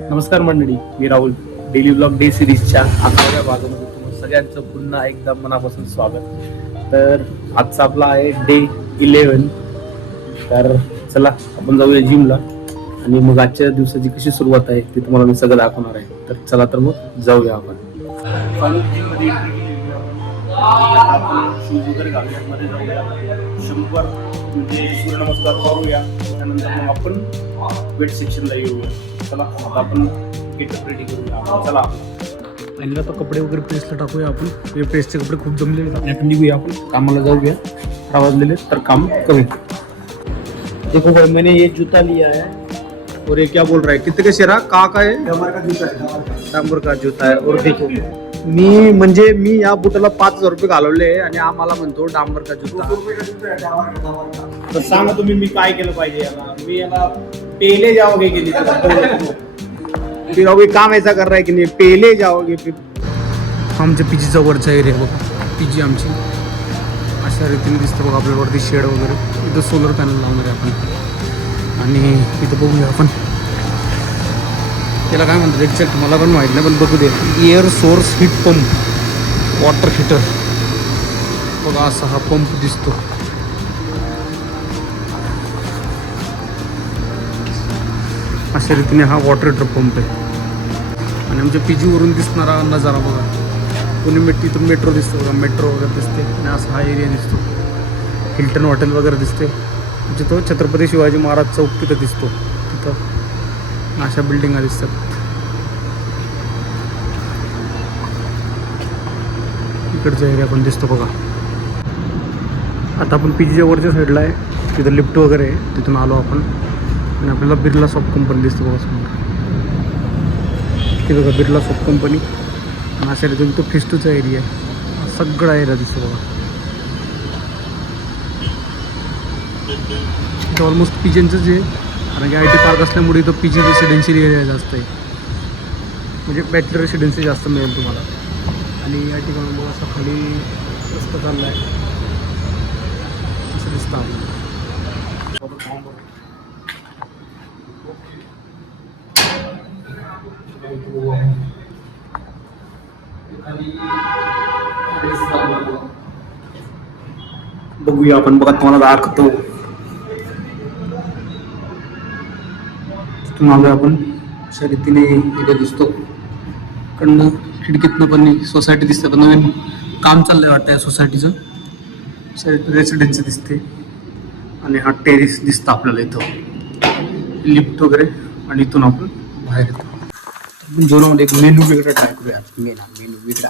नमस्कार मंडळी, मी Rahul. Daily blog day सिरीजच्या 11व्या भागामध्ये तुम्हाला सगळ्यांचं पुन्हा एकदा मनापासून स्वागत. तर आजचा आपला आहे डे 11. तर चला आपण जाऊया जिमला आणि मग आजच्या दिवसाची कशी सुरुवात आहे ते तुम्हाला मी सगळं दाखवणार आहे. तर चला तर मग जाऊया आपण. शूज वगैरे घालूया, मध्ये जाऊया 100 म्हणजे सूर्यनमस्कार करूया. त्यानंतर मग आपण वेट सेक्शनला येऊया. चला आता आपण गेटअप रेडी करूया. चला पहिला तर कपडे वगैरे प्रेसला टाकूया आपण. हे प्रेसचे कपडे खूप जमलेले आहेत. आपण निघूया, आपण कामाला जाऊया. 12 वाजलेले तर काम करूया. देखो भाई, मैंने ये जूता लिया है और ये क्या बोल रहा है, कितने का शेरा का है? डांबर का जूता है. डांबर का जूता है. और देखो मी या बुटाला 5,000 रुपये घालवले आणि आम्हाला म्हणतो डांबर का जूता. तर सांगा तुम्ही मी काय केलं पाहिजे याला? मी याला पहले जाओगे की नहीं? फिर अभी काम ऐसा कर रहा है कि नहीं पहले जाओगे. फिर आमच्या पीजीचा वरचा एरिया बघा. पीजी आमची अशा रीतीने दिसतं बघा आपल्यावरती. शेड वगैरे इथं सोलर पॅनल लावणार आहे आपण. आणि इथं बघूया आपण त्याला काय म्हणतात एक्झॅक्ट मला पण माहीत नाही, पण बघू दे. Air source heat pump, water heater बघा. असा हा पंप दिसतो. अशा रीतीने हा वॉटर हीटर पंप आहे. आणि आमच्या पीजीवरून दिसणारा नजारा बघा. पुणे इथून मेट्रो दिसतो बघा. मेट्रो वगैरे दिसते आणि असा हा एरिया दिसतो. हिल्टन हॉटेल वगैरे दिसते. जिथं छत्रपती शिवाजी महाराज चौक तिथं दिसतो. तिथं अशा बिल्डिंगा दिसतात. इकडचा एरिया पण दिसतो बघा. आता आपण पीजीच्या वरच्या साईडला आहे. तिथं लिफ्ट वगैरे आहे. तिथून आलो आपण आणि आपल्याला बिर्ला सॉफ्ट कंपनी दिसतो बघा समोर. ती बघा बिर्ला सॉफ्ट कंपनी. आणि अशा रीतीने तो फिस्टूचा एरिया आहे. सगळा एरिया दिसतो बघा. इथं ऑलमोस्ट पीजींचं जे, कारण की IT पार्क असल्यामुळे इथं पीजी रेसिडेन्शियल एरिया जास्त आहे. म्हणजे बॅचलर रेसिडेन्सी जास्त मिळेल तुम्हाला. आणि या ठिकाणी बघा असा खाली रस्ता चालला आहे असं दिसतं आपल्याला. बघूया आपण बघा. तुम्हाला दाखवतो. तुम्हाला आपण अशा रीतीने एरिया दिसतो. कडनं खिडकीतनं पण सोसायटी दिसते. पण नवीन काम चाललंय वाटतं या सोसायटीचं. रेसिडेन्सी दिसते आणि हा टेरेस दिसतं आपल्याला. इथं लिफ्ट वगैरे आणि इथून आपण बाहेर येतो. जेवणामध्ये एक मेनू वेगळा ट्राय करूया. मेनू वेगळा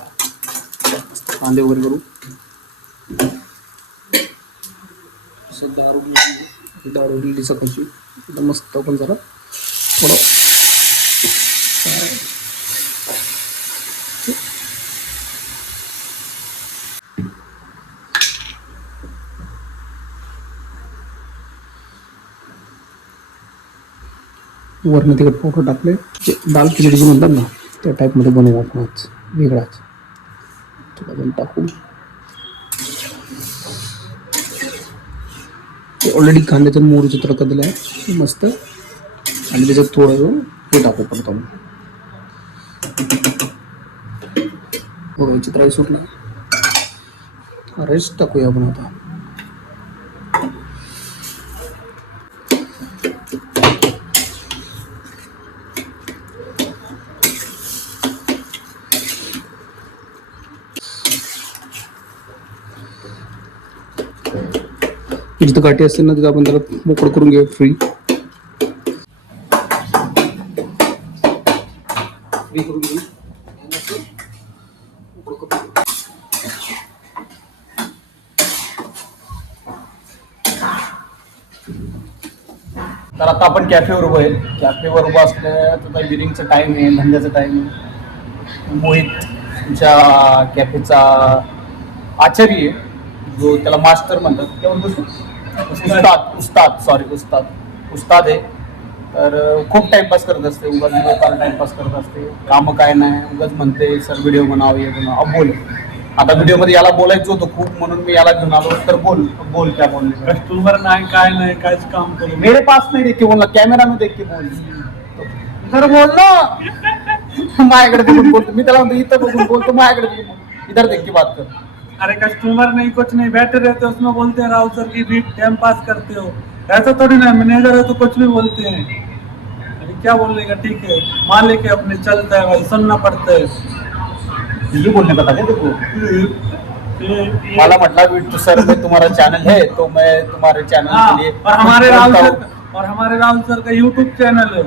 कांदे वगैरे करू. असं दारू दिली सकाळची एकदम मस्त. पण जरा थोडं वरनं तिकडे फोटो टाकले. दाल खिचडी जी म्हणतात ना त्या टाईपमध्ये बनवू आपण आज वेगळाच. थोडा पण टाकू. ऑलरेडी कांद्याच्या मोहरीचा तडका दिला आहे मस्त. आणि त्याच्यात थोडं हे टाकू पडतो. थोडं चित्र सुटला. राईस टाकूया आपण आता. जिथं गाठी असते ना तिथं आपण त्याला मोकळं करून घेऊ. फ्री करून घेऊ. तर आता आपण कॅफेवर उभं आहे. कॅफेवर उभं असल्या तर बिलिंगचा टाईम आहे, धंद्याचा टाईम आहे. मोहितच्या कॅफेचा आचार्य आहे जो त्याला मास्टर म्हणतात. उस्ताद आहे. तर खूप टाइमपास करत असते. उगाच लोकांना टाइमपास करत असते. कामं काय नाही. उगाच म्हणते सर व्हिडिओ बनाव ये बनाव. अब बोल. आता व्हिडिओमध्ये याला बोलायचं होतं खूप, म्हणून मी याला घेऊन आलो. तर बोल क्या बोलने. कस्टमर नाही काय नाही काहीच काम करू. मेरे पास नहीं देख के बोलना, कैमरा में देख के बोल. इधर बोल ना माझ्याकडे बघून बोलतो मी त्याला म्हणतो इथं बघून बोलतो माझ्याकडे बघून इधर देख की बात कर. अरे कस्टमर नहीं कुछ नहीं बैठे रहते उसमें बोलते हैं राहुल सर की भी टाइम पास करते हो, ऐसा थोड़ी ना मैनेजर है तो कुछ भी बोलते हैं. अरे क्या बोलने का, ठीक है मालिक है अपने, चलता है भाई, सुनना पड़ता है. ये बोलने का था क्या देखो. मला म्हटला बिट्टू सर मैं तुम्हारा चैनल है तो मैं तुम्हारे चैनल हाँ, के लिए और हमारे राहुल सर का यूट्यूब चैनल है,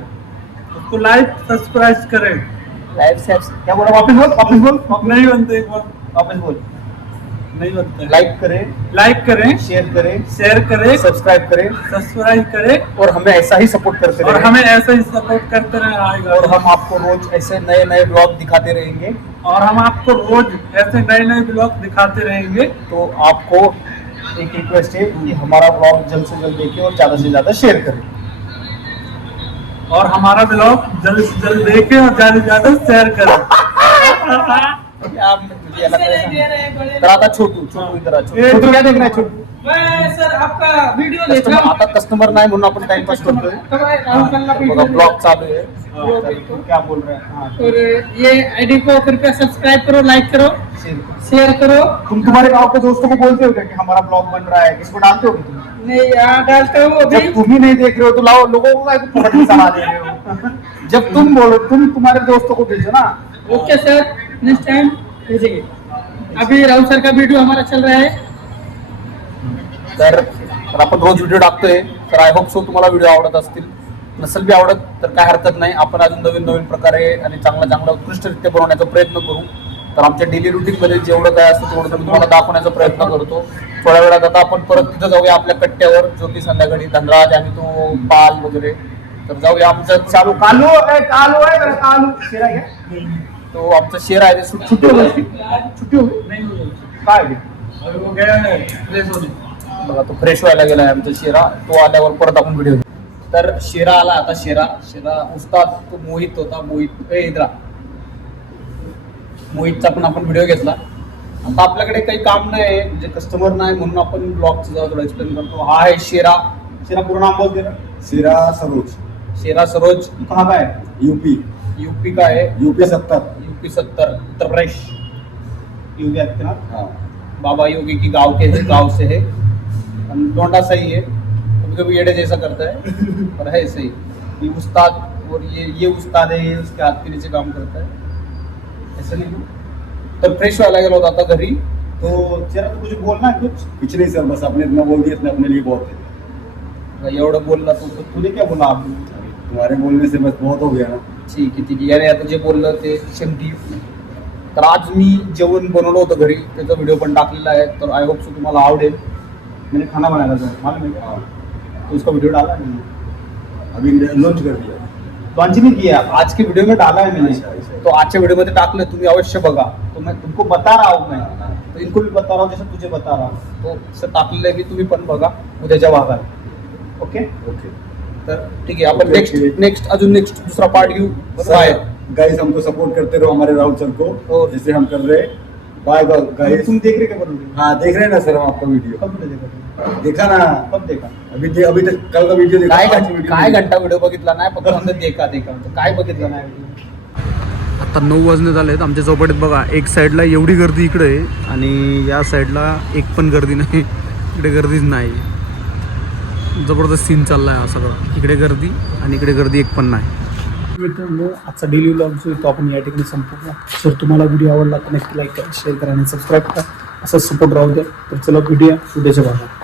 उसको लाइक सब्सक्राइब करें. लाइव से क्या बोला, वापस बोल. नहीं बनते, एक बार वापस बोल. नहीं बनते. लाइक करें, शेयर करें, सब्सक्राइब करें और हमें ऐसा ही सपोर्ट करते और रहें. हमें ऐसे ही सपोर्ट करते रहेगा. और हम आपको रोज ऐसे नए नए ब्लॉग दिखाते रहेंगे. और हम आपको रोज ऐसे नए नए ब्लॉग दिखाते रहेंगे. तो आपको एक रिक्वेस्ट है कि हमारा ब्लॉग जल्द से जल्द देखें और ज्यादा से ज्यादा शेयर करें. और हमारा ब्लॉग जल्द से जल्द देखें और ज्यादा से ज्यादा शेयर करें. मुझे लग रहा है तर आता छोटू इधर आ, ये छोटू क्या देख रहा है छोटू. मैं सर आपका वीडियो देख कस्टमर रहा हूँ. आता कस्टमर नाही म्हणून आपण टाइमपास करतोय. कब है राहुल सर का बघा वीडियो ब्लॉग चालू आहे. क्या बोल रहे हैं. हाँ. और ये आईडी को कृपया सब्सक्राइब करो, लाइक करो, शेयर करो. तुम तुम्हारे गांव के दोस्तों को बोलते हो क्या कि हमारा ब्लॉग बन रहा है, किसको डालते हो तुम. नहीं यहाँ डालता हूँ अभी. जब तुम ही नहीं देख रहे हो तो लाओ लोगों को काहे को फटक सलाह दे रहे हो. जब तुम बोलो, तुम तुम्हारे दोस्तों को भेजो ना. ओके सर, नेक्स्ट टाइम भेजेंगे. अभी राहुल सर का वीडियो हमारा चल रहा है. तर आपण रोज व्हिडिओ टाकतोय. तर आय होप सो तुम्हाला व्हिडिओ आवडत असतील. नसेल बी आवडत तर काय हरकत नाही. आपण अजून नवीन नवीन प्रकारे आणि चांगला उत्कृष्टरित्या बनवण्याचा प्रयत्न करू. तर आमच्या डेली रुटीनमध्ये जेवढं काय असतं तेवढं मी तुम्हाला दाखवण्याचा प्रयत्न करतो. थोड्या वेळात आता आपण परत तिथं जाऊया आपल्या कट्ट्यावर, जो की संध्याकाळी धनराज आणि तो पाल वगैरे. तर जाऊया. आमचं चालू कालू है मेरा कालू. शेरा क्या. तो आमचा शेर आहे ते छुट्टी हो गई. छुट्टी हो गई. नहीं हुई. काय बे? अभी वो गया है फ्रेश होने. बघा तो फ्रेश व्हायला गेला आहे आमचा शेरा. तो आल्यावर परत आपण व्हिडिओ. तर शेरा आला आता. शेरा उस्ताद तो मोहित होता. मोहितचा पण आपण व्हिडिओ घेतला. आता आपल्याकडे काही काम नाही म्हणजे कस्टमर नाही म्हणून आपण ब्लॉगचं जाऊ थोडं एक्सप्लेन करतो. हा आहे शेरा. शेरा पूरा नाम बोल दे रहा. शेरा सरोज. कहाँ का है. यूपी का है. यूपी 70 उत्तर प्रदेश. योगी आदित्यनाथ. हाँ बाबा योगी की गांव से है. लौंडा सही है, कभी कभी येड़े जैसा करता है पर है सही. ये उस्ताद और ये उस्ताद है, ये उसके हाथ के नीचे काम करता है. ऐसा नहीं. तर फ्रेश व्हायला गेलो होता आता घरी. तो जरा तो कुछ बोलना है कुछ नहीं सर, बस आपने इतना बोल दिया, इतना अपने लिए बहुत है. एवढं बोलला तू. तूने क्या बोला आप. तुम्हारे बोलने से बस बहुत हो गया ना. ठीक आहे. याने आता जे बोललं ते शेवटी. तर आज मी जेवण बनवलं होतं घरी, त्याचा व्हिडिओ पण टाकलेला आहे. तर आय होप सो तुम्हाला आवडेल. मैंने खाना बनाया था मालूम है क्या. तो उसका वीडियो डाला है मैंने. अभी लॉन्च कर दिया. लॉन्च नहीं किया, आज के वीडियो में डाला है मैंने. तो आजच्या व्हिडिओमध्ये टाकलं, तुम्ही अवश्य बघा. तो मैं तुमको बता रहा हूँ, मैं तो इनको भी बता रहा हूँ जैसे तुझे बता रहा हूँ. तो असं टाकलेलं आहे की तुम्ही पण बघा उद्याच्या भागात. ओके. तर ठीक आहे. आपण Okay. नेक्स्ट दुसरा पार्ट घेऊ. बाय गाइस, हमको सपोर्ट करते रहो, हमारे राहुल सर को, और जैसे हम कर रहे हैं. Bye bye guys. तुम देख रहे क्या बोल रहे. हाँ देख रहे हैं ना सर हम आपका वीडियो. कब देखा. देखा ना. कब देखा. अभी तक कल का वीडियो देखा. काय घंटा व्हिडिओ बघितला नाही, फक्त म्हणतात देखा काय बघितलं नाही. आता 9 वाजण्यात आलेत. आमच्या चौपाटीत बघा, एक साईडला एवढी गर्दी इकडे आहे आणि या साईडला एक पण गर्दी नाही. इकडे गर्दीच नाही. जबरदस्त सीन चालला आहे हा सगळं. इकडे गर्दी आणि इकडे गर्दी एक पण नाही. मित्रांनो, आजचा डेली व्लॉग जो आहे तो आपण या ठिकाणी संपवला. जर तुम्हाला व्हिडिओ आवडला तर नक्की लाईक करा, शेअर करा आणि सबस्क्राईब करा. असाच सपोर्ट राहू द्या. तर चला भेटूया उद्याच्या भागात.